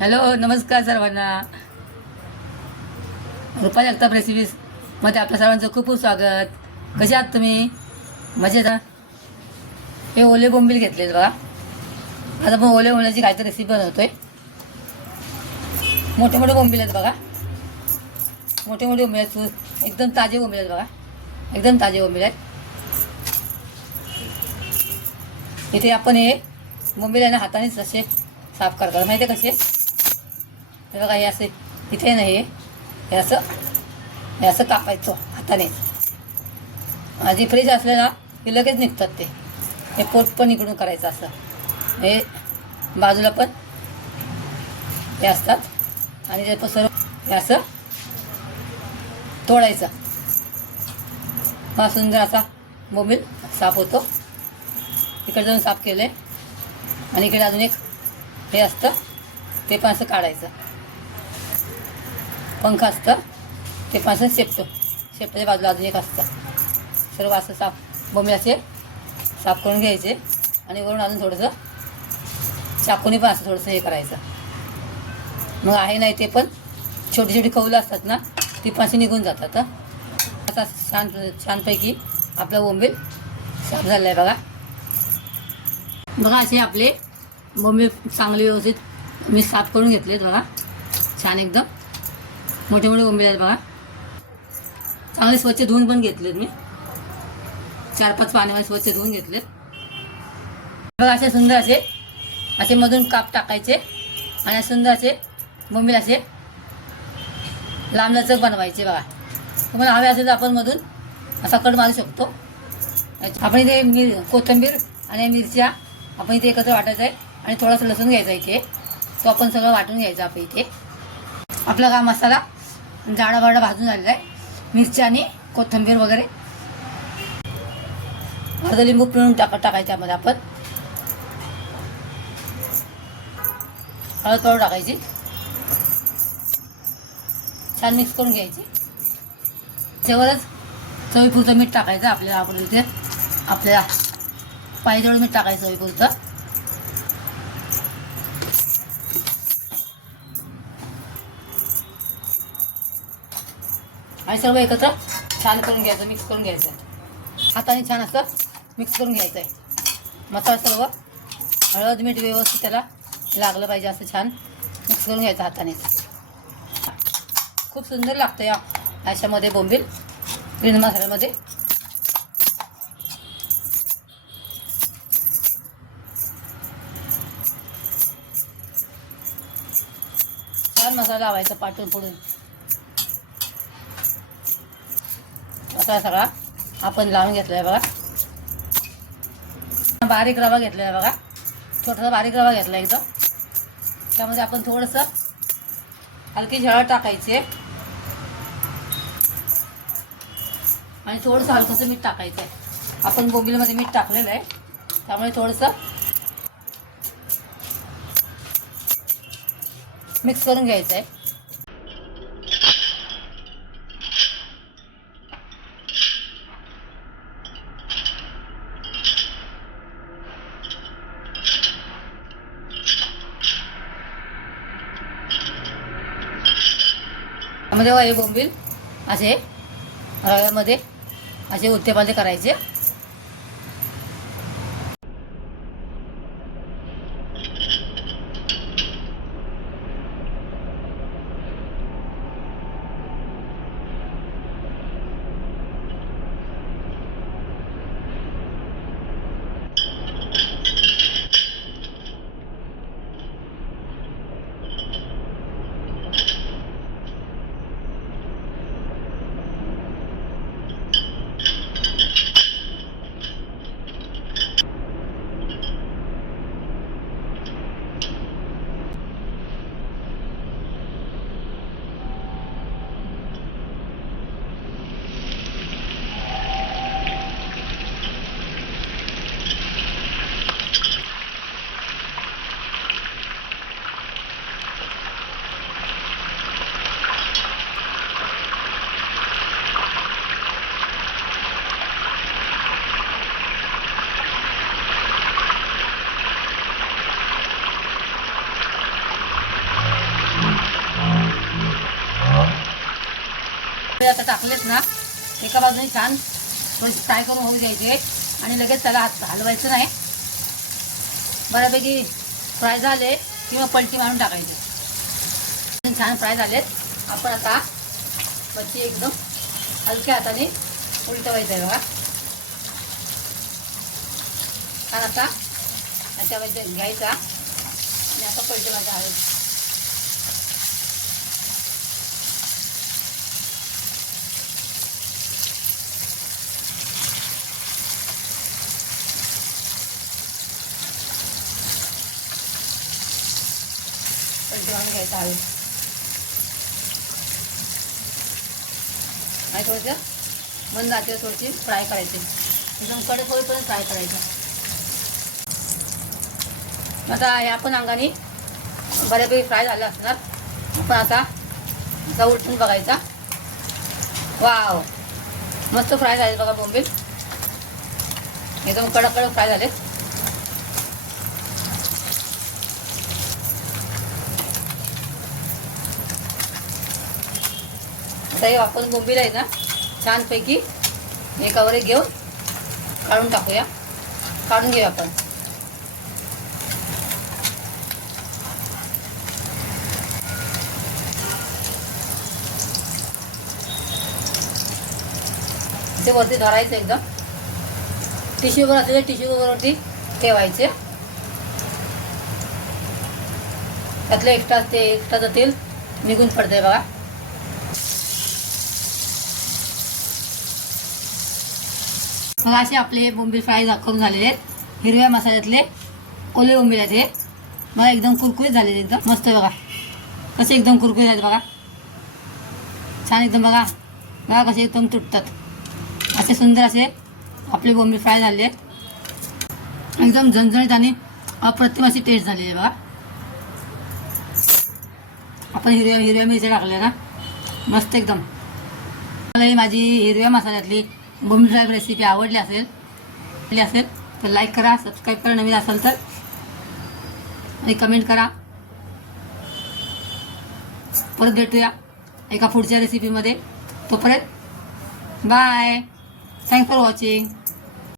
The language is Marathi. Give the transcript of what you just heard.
हॅलो, नमस्कार सर्वांना. रुपा जगताप रेसिपीज मध्ये आपल्या सर्वांचं खूप खूप स्वागत. कसे आहात तुम्ही? मजेत? हे ओले बोंबील घेतलेत बघा. आज आपण ओले बोंबिलाची काहीतरी रेसिपी बनवतोय. मोठे मोठे बोंबील आहेत बघा. मोठे मोठे बोंबील आहेत, एकदम ताजे बोंबील आहेत बघा. एकदम ताजे बोंबील आहेत. इथे आपण हे बोंबील आहे ना हातानेच असे साफ करतात, माहिती आहे कसे? हे बघा, हे असे इथे नाही, हे असं कापायचं हाताने. आधी फ्रीज असले ना की लगेच निघतात ते. हे पोट पण इकडून करायचं असं. हे बाजूला पण हे असतात आणि ते पण सर्व हे असं तोडायचं. हा सुंदर असा बोंबील साफ होतो. इकडे जाऊन साफ केले आणि इकडे अजून एक हे असतं, ते पण असं काढायचं. पंख असतं ते पण असं शेपटाच्या बाजूला अजून एक असतं. सर्व असं साफ बोंबील असे साफ करून घ्यायचे आणि वरून अजून थोडंसं चाकूनी पण असं थोडंसं हे करायचं. मग आहे नाही ते पण छोटी छोटी कौलं असतात ना, ती पण अशी निघून जातात. आता छानपैकी आपलं बोंबील साफ झालं आहे बघा. बघा, असे आपले बोंबील चांगले व्यवस्थित मी साफ करून घेतलेत बघा. छान एकदम मोठे मोठे बोंबील आहेत बघा. चांगले स्वच्छ धुवून पण घेतलेत मी. 4-5 पाण्यामध्ये स्वच्छ धुवून घेतलेत बघा. असे सुंदर असे मधून काप टाकायचे आणि सुंदर असे बोंबील असे लांबलचक बनवायचे बघा. तुम्हाला हवे असेल तर आपण मधून असा कट मारू शकतो. आपण इथे कोथिंबीर आणि मिरच्या आपण इथे एकत्र वाटायचं आहे आणि थोडंसं लसूण घ्यायचा इथे. तो आपण सगळं वाटून घ्यायचं. आपण इथे आपला हा मसाला जाडा भाजून झालेला आहे. मिरच्या आणि कोथिंबीर वगैरे, अर्ध लिंबू पिळून टाकायचं. त्यामध्ये आपण हळद पावडर टाकायची. छान मिक्स करून घ्यायची. त्याच्यावरच चवीपुरतं मीठ टाकायचं. आपल्याला इथे आपल्याला पाहिजे तेवढं मीठ टाकायचं चवीपुरतं. आणि सर्व एकत्र छान करून घ्यायचं, मिक्स करून घ्यायचं. हाताने छान असं मिक्स करून घ्यायचं आहे. मसाला सर्व हळद मीठ व्यवस्थित त्याला लागलं पाहिजे, असं छान मिक्स करून घ्यायचं हाताने. खूप सुंदर लागतं या अशामध्ये बोंबील ग्रीन मसाल्यामध्ये. छान मसाला लावायचा पाटून फोडून. मसाला सगळा आपण लावून घेतला आहे बघा. बारीक रवा घेतला आहे बघा. छोटासा बारीक रवा घेतला एकदम. त्यामध्ये आपण थोडंसं हलकी हळद टाकायची आणि थोडंसं हलकंसं मीठ टाकायचं आहे. आपण बोंबीलमध्ये मीठ टाकलेलं आहे, त्यामुळे थोडंसं मिक्स करून घ्यायचं आहे. त्यामध्ये हे बोंबील असे रव्यामध्ये असे उलटे करायचे. बोंबील आता टाकलेत ना, एका बाजूने छान थोडीशी फ्राय करून होऊ द्यायचे आणि लगेच त्याला हलवायचं नाही. बऱ्यापैकी फ्राय झाले किंवा पलटी मारून टाकायचे. छान फ्राय झालेत. आपण आता मच्छी एकदम हलक्या हाताने उलटवायचं आहे बघा. छान आता त्याच्यामध्ये घ्यायचा आणि आता पलटी मारून हलवायचं. पलटी मारून घ्यायचा हवे आणि थोडंसं मंद आचेवर थोडीशी फ्राय करायची. एकदम कडक होईपर्यंत फ्राय करायचं. आता ह्या पण अंगाने बऱ्यापैकी फ्राय झालं असणार. आपण आता असा उलटून बघायचा. वाव, मस्त फ्राय झाले बघा बोंबील. एकदम कडक कडक फ्राय झाले. आता हे आपण बोंबील आहे ना छानपैकी एकावर एक घेऊन काढून टाकूया. काढून घेऊया आपण. ते वरती धरायचं एकदम. टिश्यू पेपर असेल टिश्यू पेपरवरती ठेवायचे. त्यातलं एक्स्ट्राचं तेल निघून पडतंय बघा. बघा असे आपले बोंबील फ्राय करून झालेले आहेत. हिरव्या मसाल्यातले ओले बोंबील आहेत हे. बघा एकदम कुरकुरीत झालेले, एकदम मस्त बघा कसे एकदम कुरकुरीत आहेत बघा. छान एकदम बघा. बघा कसे एकदम तुटतात. असे सुंदर असे आपले बोंबील फ्राय झाले आहेत. एकदम झणझणीत आणि अप्रतिम अशी टेस्ट झालेली आहे बघा. आपण हिरव्या मिरच्या टाकल्या ना, मस्त एकदम. मला ही माझी हिरव्या मसाल्यातली बोंबील फ्राय रेसिपी आवडली असेल तर लाईक करा, सबस्क्राईब करा नवीन असाल तर, आणि कमेंट करा. परत भेटूया एका पुढच्या रेसिपीमध्ये. तोपर्यंत बाय. Thanks for watching.